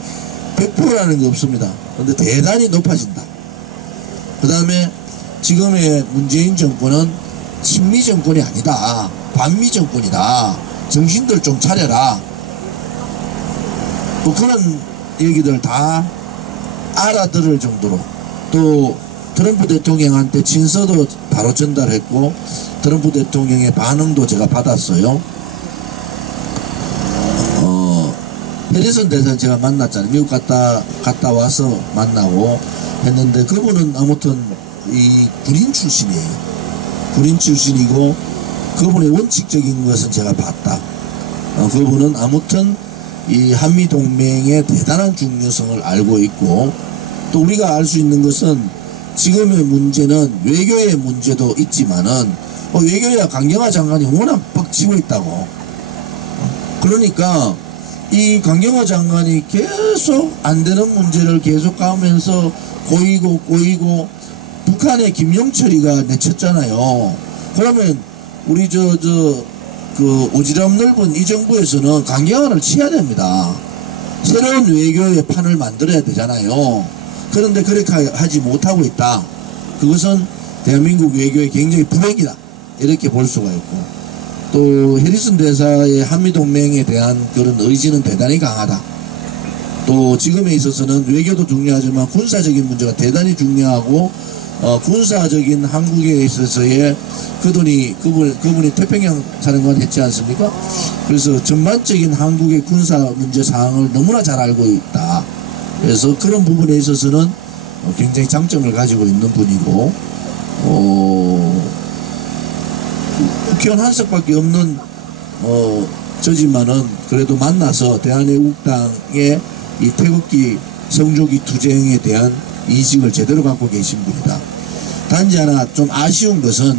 100%라는 게 없습니다. 그런데 대단히 높아진다. 그 다음에 지금의 문재인 정권은 친미 정권이 아니다. 반미 정권이다. 정신들 좀 차려라. 또 그런 얘기들 다 알아들을 정도로 또 트럼프 대통령한테 친서도 바로 전달했고 트럼프 대통령의 반응도 제가 받았어요. 해리슨 대사는 제가 만났잖아요. 미국 갔다 와서 만나고 했는데 그분은 아무튼 이 군인 출신이에요. 군인 출신이고 그분의 원칙적인 것은 제가 봤다. 그분은 아무튼 이 한미동맹의 대단한 중요성을 알고 있고 또 우리가 알 수 있는 것은 지금의 문제는 외교의 문제도 있지만은 외교야 강경화 장관이 워낙 뻑치고 있다고. 그러니까 이 강경화 장관이 계속 안 되는 문제를 계속 가면서 꼬이고 북한의 김용철이가 내쳤잖아요. 그러면 우리 그 오지랖 넓은 이 정부에서는 강경화를 취해야 됩니다. 새로운 외교의 판을 만들어야 되잖아요. 그런데 그렇게 하지 못하고 있다. 그것은 대한민국 외교의 굉장히 부백이다. 이렇게 볼 수가 있고 또 해리슨 대사의 한미동맹에 대한 그런 의지는 대단히 강하다. 또 지금에 있어서는 외교도 중요하지만 군사적인 문제가 대단히 중요하고 군사적인 한국에 있어서의 그분이 태평양 사령관 했지 않습니까? 그래서 전반적인 한국의 군사 문제 사항을 너무나 잘 알고 있다. 그래서 그런 부분에 있어서는 굉장히 장점을 가지고 있는 분이고 국회의원 한석밖에 없는 저지만은 그래도 만나서 대한애국당의 이 태극기 성조기 투쟁에 대한 인식을 제대로 갖고 계신 분이다. 단지 하나 좀 아쉬운 것은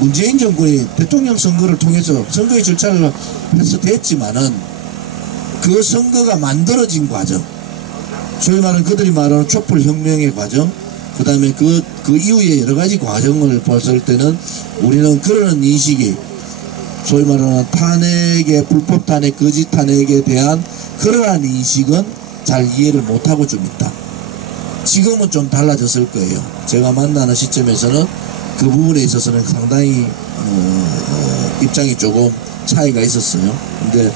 문재인 정권이 대통령 선거를 통해서 선거의 절차를 해서 됐지만은 그 선거가 만들어진 과정, 소위 말하는 그들이 말하는 촛불혁명의 과정, 그 다음에 그 이후에 여러가지 과정을 봤을 때는 우리는 그런 인식이 소위 말하는 탄핵의 불법 탄핵, 거짓 탄핵에 대한 그러한 인식은 잘 이해를 못하고 좀 있다. 지금은 좀 달라졌을 거예요. 제가 만나는 시점에서는 그 부분에 있어서는 상당히 입장이 조금 차이가 있었어요. 근데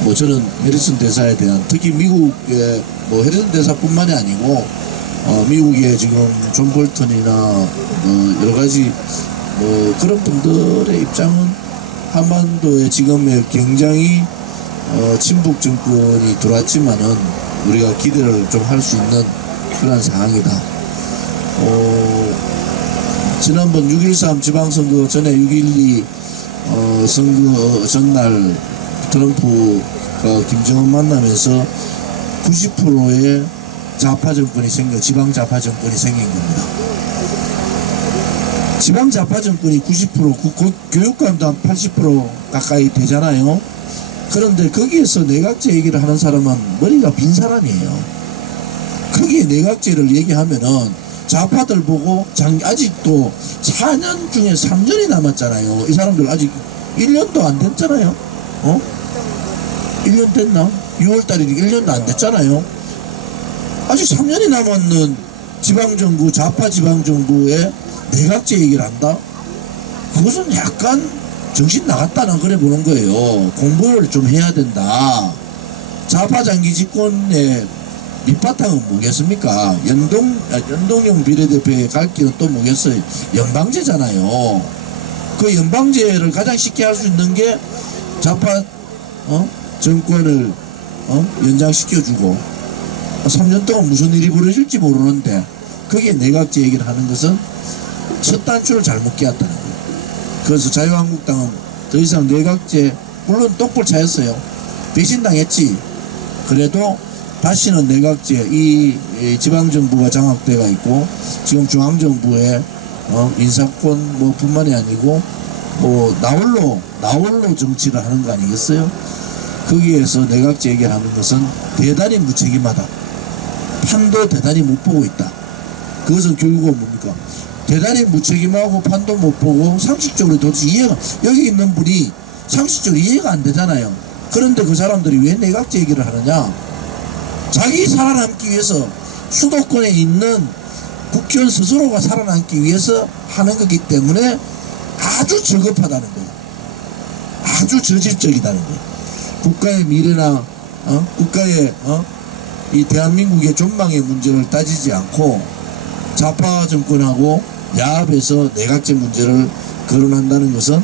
뭐 저는 해리슨 대사에 대한, 특히 미국의 뭐 해리슨 대사뿐만이 아니고 미국의 지금 존 볼턴이나 여러가지 그런 분들의 입장은 한반도에 지금의 굉장히 친북 정권이 들어왔지만은 우리가 기대를 좀 할 수 있는 그런 상황이다. 지난번 6.13 지방선거 전에 6.12 선거 전날 트럼프가 김정은 만나면서 90%의 좌파 정권이 지방 좌파 정권이 생긴 겁니다. 지방 좌파 정권이 90%, 교육감도 한 80% 가까이 되잖아요. 그런데 거기에서 내각제 얘기를 하는 사람은 머리가 빈 사람이에요. 거기에 내각제를 얘기하면은 좌파들 보고 아직도 4년 중에 3년이 남았잖아요. 이 사람들 아직 1년도 안 됐잖아요. 1년 됐나? 6월달이니까 1년도 안 됐잖아요. 아직 3년이 남았는 지방정부, 좌파 지방정부에 내각제 얘기를 한다? 그것은 약간 정신 나갔다는 그래 보는 거예요. 공부를 좀 해야 된다. 좌파 장기 집권의 밑바탕은 뭐겠습니까? 연동형 비례대표에 갈 길은 또 뭐겠어요? 연방제잖아요. 그 연방제를 가장 쉽게 할 수 있는 게 좌파 정권을 연장시켜주고 3년 동안 무슨 일이 벌어질지 모르는데 거기에 내각제 얘기를 하는 것은 첫 단추를 잘못 끼웠다는 거예요. 그래서 자유한국당은 더 이상 내각제, 물론 똑불 차였어요. 배신당했지. 그래도 다시는 내각제, 이 지방정부가 장악돼가 있고 지금 중앙정부의 인사권 뭐 뿐만이 아니고 뭐 나홀로 정치를 하는 거 아니겠어요? 거기에서 내각제 얘기를 하는 것은 대단히 무책임하다. 판도 대단히 못 보고 있다. 그것은 결국은 뭡니까? 대단히 무책임하고 판도 못 보고 상식적으로 도대체 이해가, 여기 있는 분이 상식적으로 이해가 안 되잖아요. 그런데 그 사람들이 왜 내각제 얘기를 하느냐? 자기 살아남기 위해서, 수도권에 있는 국회의원 스스로가 살아남기 위해서 하는 거기 때문에 아주 저급하다는 거예요. 아주 저질적이다는 거예요. 국가의 미래나 국가의 이 대한민국의 전망의 문제를 따지지 않고 좌파 정권하고 야합해서 내각제 문제를 거론한다는 것은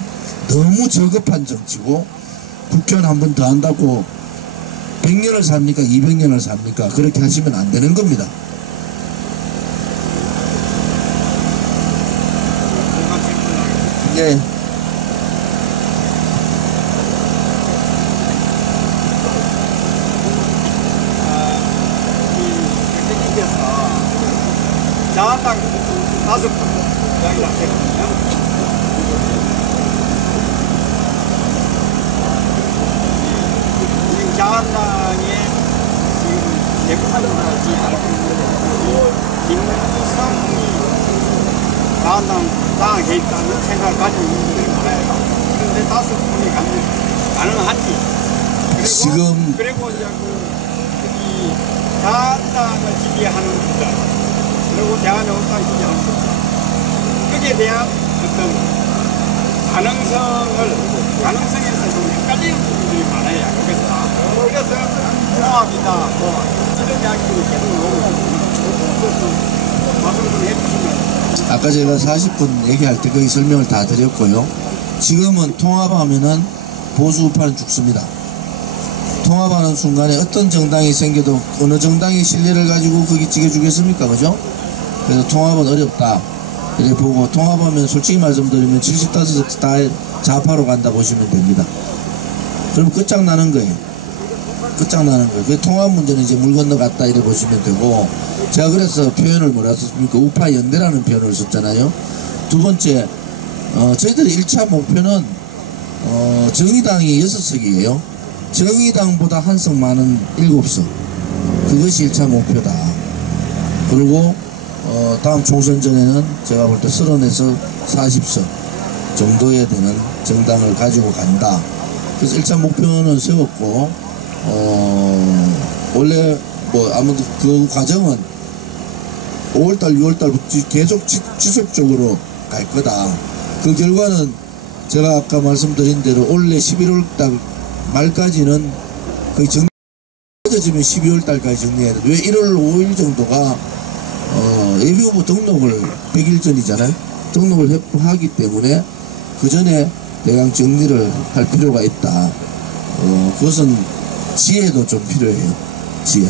너무 저급한 정치고, 국회의원 한 번 더 한다고 100년을 삽니까? 200년을 삽니까? 그렇게 하시면 안 되는 겁니다. 네. 자한당 5분 이야기를 하셨거든요. 지금 자한당에 지금 대부분하지 않고 김무성이 자한당 장악해 있다는 생각을 가지고 있는 분들이 많아요. 그런데 5분이 가능한지. 그리고 이제 이 자한당을 지지하는 분들, 그리고 대한민국당 지지하는 분들, 거기에 대한 어떤 가능성에서 좀 헷갈리는 부분들이 많아요. 그래서 통합이다 뭐 이런 이야기들이 계속 나오고 말씀 좀 해주시면. 아까 제가 40분 얘기할 때 거기 설명을 다 드렸고요. 지금은 통합하면은 보수우파는 죽습니다. 통합하는 순간에 어떤 정당이 생겨도 어느 정당의 신뢰를 가지고 거기 찍어주겠습니까? 그죠? 그래서 통합은 어렵다. 이렇게 보고, 통합하면 솔직히 말씀드리면 75 다 좌파로 간다 보시면 됩니다. 그럼 끝장나는 거예요. 끝장나는 거예요. 그 통합 문제는 이제 물 건너갔다 이래 보시면 되고, 제가 그래서 표현을 뭐라 썼습니까? 우파 연대라는 표현을 썼잖아요. 두 번째, 저희들의 1차 목표는 정의당이 6석이에요. 정의당보다 한 석 많은 7석. 그것이 1차 목표다. 그리고 다음 총선 전에는 제가 볼 때 30에서 40석 정도에 되는 정당을 가지고 간다. 그래서 1차 목표는 세웠고, 원래 뭐 아무튼 그 과정은 5월달 6월달부터 계속 지속적으로 갈 거다. 그 결과는 제가 아까 말씀드린 대로 올해 11월달 말까지는 거의 늦어지면 12월달까지 정리해야 돼. 왜 1월 5일 정도가 예비후보 등록을 100일 전이잖아요. 등록을 하기 때문에 그 전에 대강 정리를 할 필요가 있다. 그것은 지혜도 좀 필요해요. 지혜.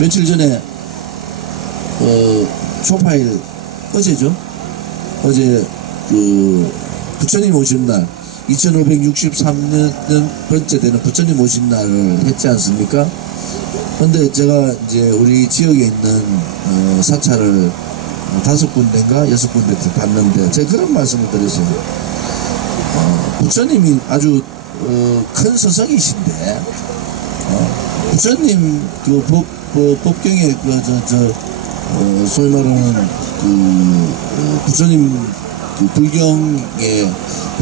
며칠 전에 초파일 어제죠. 어제 그 부처님 오신 날 2563년 번째 되는 부처님 오신 날을 했지 않습니까? 근데 제가 이제 우리 지역에 있는 사찰을 5군데인가 6군데 갔는데 제가 그런 말씀을 드렸어요. 부처님이 아주 큰 스승이신데 부처님 그 법경에 소위 말하는 부처님 그 불경의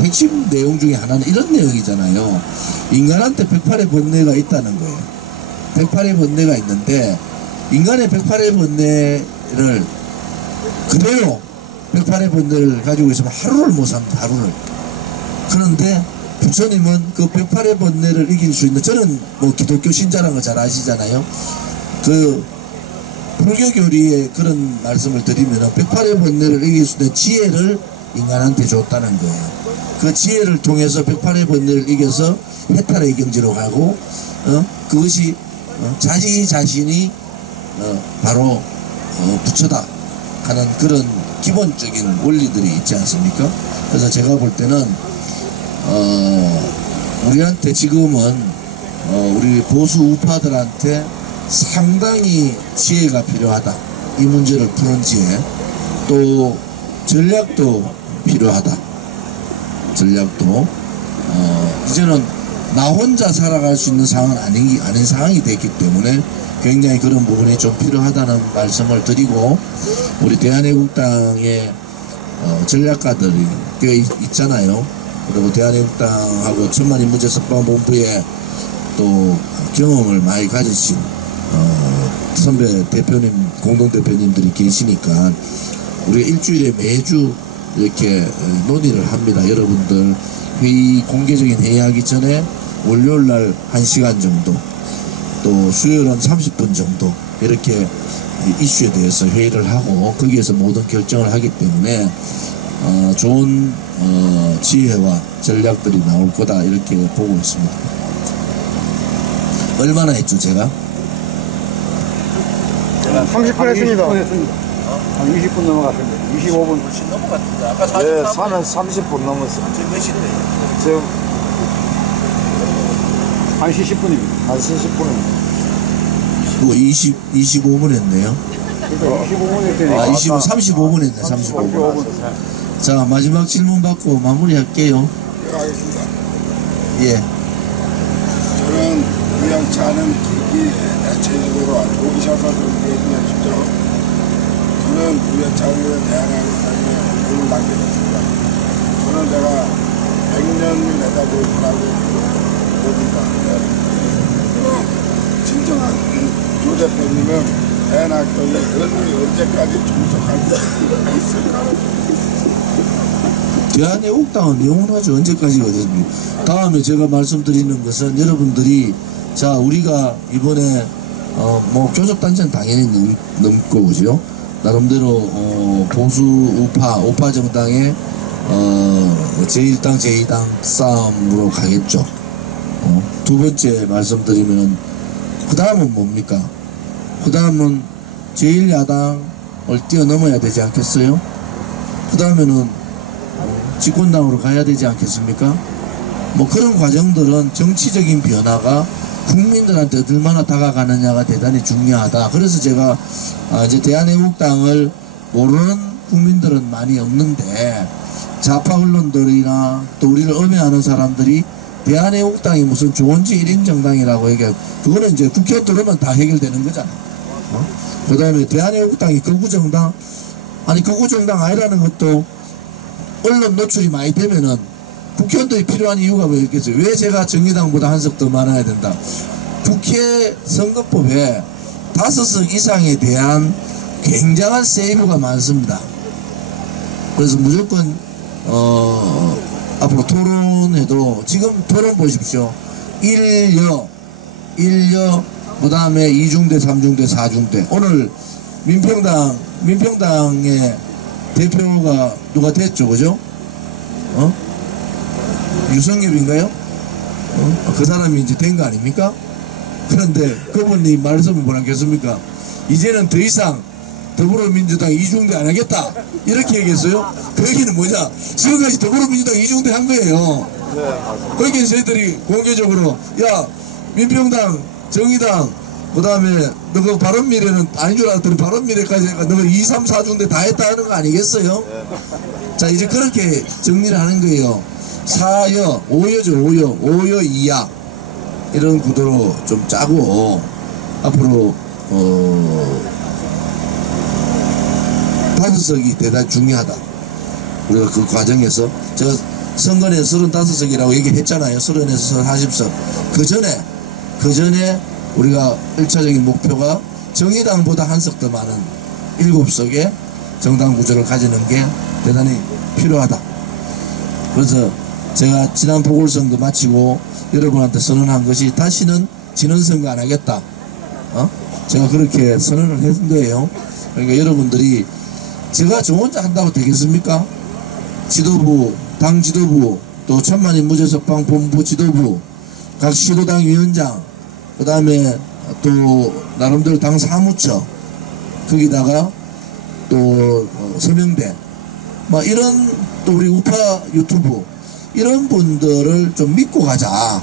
핵심 내용 중에 하나는 이런 내용이잖아요. 인간한테 108의 번뇌가 있다는 거예요. 108의 번뇌가 있는데 인간의 108의 번뇌를 그대로 108의 번뇌를 가지고 있으면 하루를 못 삽니다. 하루를. 그런데 부처님은 그 108의 번뇌를 이길 수 있는, 저는 뭐 기독교 신자라는 거 잘 아시잖아요. 그 불교 교리에 그런 말씀을 드리면 108의 번뇌를 이길 수 있는 지혜를 인간한테 줬다는 거예요. 그 지혜를 통해서 108의 번뇌를 이겨서 해탈의 경지로 가고 그것이 자신이 바로 부처다 하는 그런 기본적인 원리들이 있지 않습니까? 그래서 제가 볼 때는 우리한테 지금은 우리 보수 우파들한테 상당히 지혜가 필요하다. 이 문제를 푸는 지혜, 또 전략도 필요하다. 전략도 이제는 나 혼자 살아갈 수 있는 상황은 아닌 상황이 됐기 때문에 굉장히 그런 부분이 좀 필요하다는 말씀을 드리고, 우리 대한애국당의 전략가들이 꽤 있잖아요. 그리고 대한애국당하고 천만인문제석방본부에 또 경험을 많이 가지신 선배 대표님, 공동대표님들이 계시니까 우리가 일주일에 매주 이렇게 논의를 합니다. 여러분들 공개적인 회의하기 전에 월요일날 1시간 정도, 또 수요일은 30분 정도 이렇게 이슈에 대해서 회의를 하고 거기에서 모든 결정을 하기 때문에 좋은 지혜와 전략들이 나올 거다 이렇게 보고 있습니다. 얼마나 했죠 제가? 30분 했습니다. 20분 넘어갔습니다. 25분. 훨씬 넘어갔는데 아까 43분. 네, 사는 30분 넘었어요. 지금 몇 시인데? 지금 1시 10분입니다. 1시 10분입니다. 25분 했네요. 그러니까 25분 했더니. 35분 했네. 35분. 자, 마지막 질문 받고 마무리할게요. 네, 알겠습니다. 예. 저는 우연치 않은 계기 대체적으로 알고 오셔서 좀 얘기하십시오. 저는 우연치 않은 대한민국에 공을 남게 됐습니다. 저는 내가 100년을 내다볼 거라고 봅니다. 진정한 조 대표님은 대한학교에 언제까지 종속할 수 있을까? 대한애국당은 영원하죠. 언제까지거든요. 다음에 제가 말씀드리는 것은 여러분들이, 자, 우리가 이번에 뭐 교섭단체는 당연히 넘고 오죠. 나름대로 보수 우파 정당의 제1당 제2당 싸움으로 가겠죠. 두 번째 말씀드리면 그 다음은 뭡니까? 그 다음은 제1야당을 뛰어넘어야 되지 않겠어요? 그 다음에는 집권당으로 가야 되지 않겠습니까? 뭐 그런 과정들은 정치적인 변화가 국민들한테 얼마나 다가가느냐가 대단히 중요하다. 그래서 제가 이제 대한애국당을 모르는 국민들은 많이 없는데 좌파 언론들이나 또 우리를 음해하는 사람들이 대한애국당이 무슨 조원지 1인 정당이라고 얘기하고 그거는 이제 국회 들어오면 다 해결되는 거잖아. 그 다음에 대한애국당이 극우정당 아니 극우정당 아니라는 것도 언론 노출이 많이 되면은 국회의원들이 필요한 이유가 왜 있겠어요? 왜 제가 정의당보다 한 석 더 많아야 된다? 국회 선거법에 5석 이상에 대한 굉장한 세이브가 많습니다. 그래서 무조건 앞으로 토론해도 지금 토론 보십시오. 1여 그 다음에 2중대 3중대 4중대 오늘 민평당의 대표가 누가 됐죠, 그죠? 유성엽인가요? 그 사람이 이제 된 거 아닙니까? 그런데 그분이 말씀을 뭐라겠습니까? 이제는 더 이상 더불어민주당 2중대 안 하겠다 이렇게 얘기했어요. 그 얘기는 뭐냐, 지금까지 더불어민주당 2중대 한 거예요. 그러니까 저희들이 공개적으로 야 민평당 정의당 그 다음에 너그 바른미래는 아닌 줄 알았더니 바른미래까지 너그 2, 3, 4중대 다 했다 하는 거 아니겠어요? 자 이제 그렇게 정리를 하는 거예요. 4여 5여죠. 5여 2야 이런 구도로 좀 짜고 앞으로 5석이 대단히 중요하다. 우리가 그 과정에서 제가 선거에 35석이라고 얘기했잖아요. 30에서 40석. 그 전에 우리가 1차적인 목표가 정의당보다 한 석 더 많은 7석의 정당 구조를 가지는 게 대단히 필요하다. 그래서 제가 지난 보궐선거 마치고 여러분한테 선언한 것이 다시는 지는선거 안 하겠다. 제가 그렇게 선언을 했던 거예요. 그러니까 여러분들이 제가 저 혼자 한다고 되겠습니까? 지도부, 당 지도부, 또 천만인 무죄석방 본부 지도부, 각 시도당 위원장, 그 다음에 또 나름대로 당 사무처, 거기다가 또 서명대, 뭐 이런 또 우리 우파 유튜브 이런 분들을 좀 믿고 가자.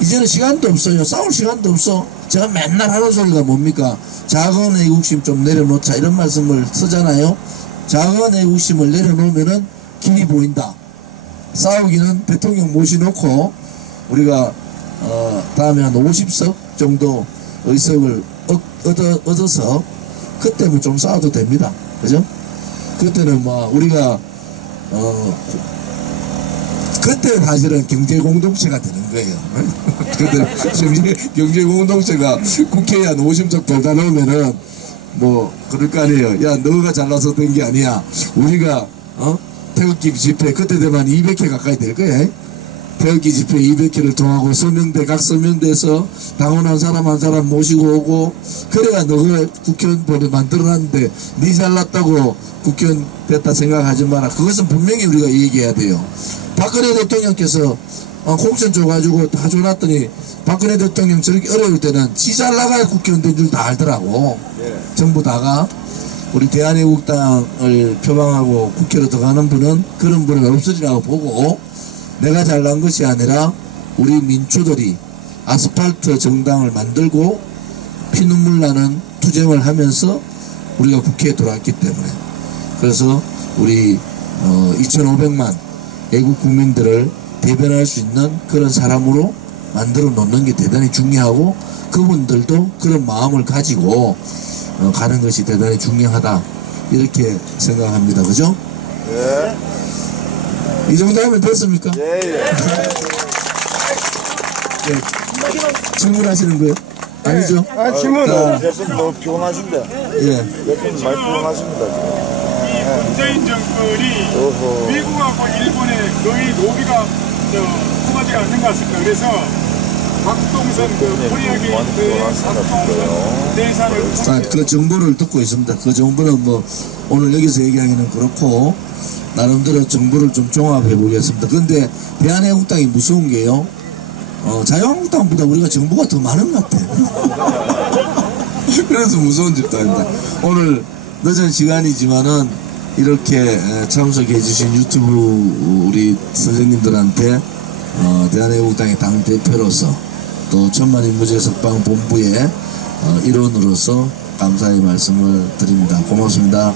이제는 시간도 없어요. 싸울 시간도 없어. 제가 맨날 하는 소리가 뭡니까? 작은 애국심 좀 내려놓자 이런 말씀을 쓰잖아요. 작은 애국심을 내려놓으면은 길이 보인다. 싸우기는 대통령 모셔놓고 우리가 다음에 한 50석 정도 의석을 얻어서 그때는 좀 싸워도 됩니다. 그죠? 그때는 뭐 우리가 그때 사실은 경제 공동체가 되는 거예요. 그때 경제 공동체가 국회에 한 50석 돌다 놓으면은 뭐 그럴 거 아니에요. 야 너가 잘나서 된 게 아니야. 우리가 태극기 집회 그때 되면 200회 가까이 될 거야. 태극기 집회 200회를 통하고 각 서명대에서 당원 한 사람 모시고 오고 그래야 너가 국회의원 만들어놨는데 니 잘났다고 국회의원 됐다 생각하지 마라. 그것은 분명히 우리가 얘기해야 돼요. 박근혜 대통령께서 공천 줘가지고 다 줘놨더니 박근혜 대통령 저렇게 어려울 때는 지 잘나가야 국회의원 된 줄 다 알더라고. 전부 다가. 우리 대한애국당을 표방하고 국회로 들어가는 분은 그런 분은 없으리라고 보고 내가 잘난 것이 아니라 우리 민초들이 아스팔트 정당을 만들고 피눈물 나는 투쟁을 하면서 우리가 국회에 들어왔기 때문에 그래서 우리 2500만 애국 국민들을 대변할 수 있는 그런 사람으로 만들어 놓는 게 대단히 중요하고 그분들도 그런 마음을 가지고 가는 것이 대단히 중요하다 이렇게 생각합니다. 그죠? 예. 이 정도 하면 됐습니까? 예. 예. 질문하시는 거예요? 아니죠? 질문은 대표님 너무 피곤하신데. 예. 대표님 많이 피곤하십니다. 이 문재인 정권이 미국하고 일본에 거의 노비가 통하지가 않는 것 같습니다. 그래서 박동선 코리아기 박동선 대사를 자, 그 정보를 듣고 있습니다. 그 정보는 뭐 오늘 여기서 얘기하기는 그렇고 나름대로 정보를 좀 종합해 보겠습니다. 그런데 대한애국당이 무서운 게요. 자유한국당보다 우리가 정보가 더 많은 것 같아요. 그래서 무서운 집단입니다. 오늘 늦은 시간이지만은 이렇게 참석해 주신 유튜브 우리 선생님들한테 대한애국당의 당대표로서 또 천만인무제 석방본부의 일원으로서 감사의 말씀을 드립니다. 고맙습니다.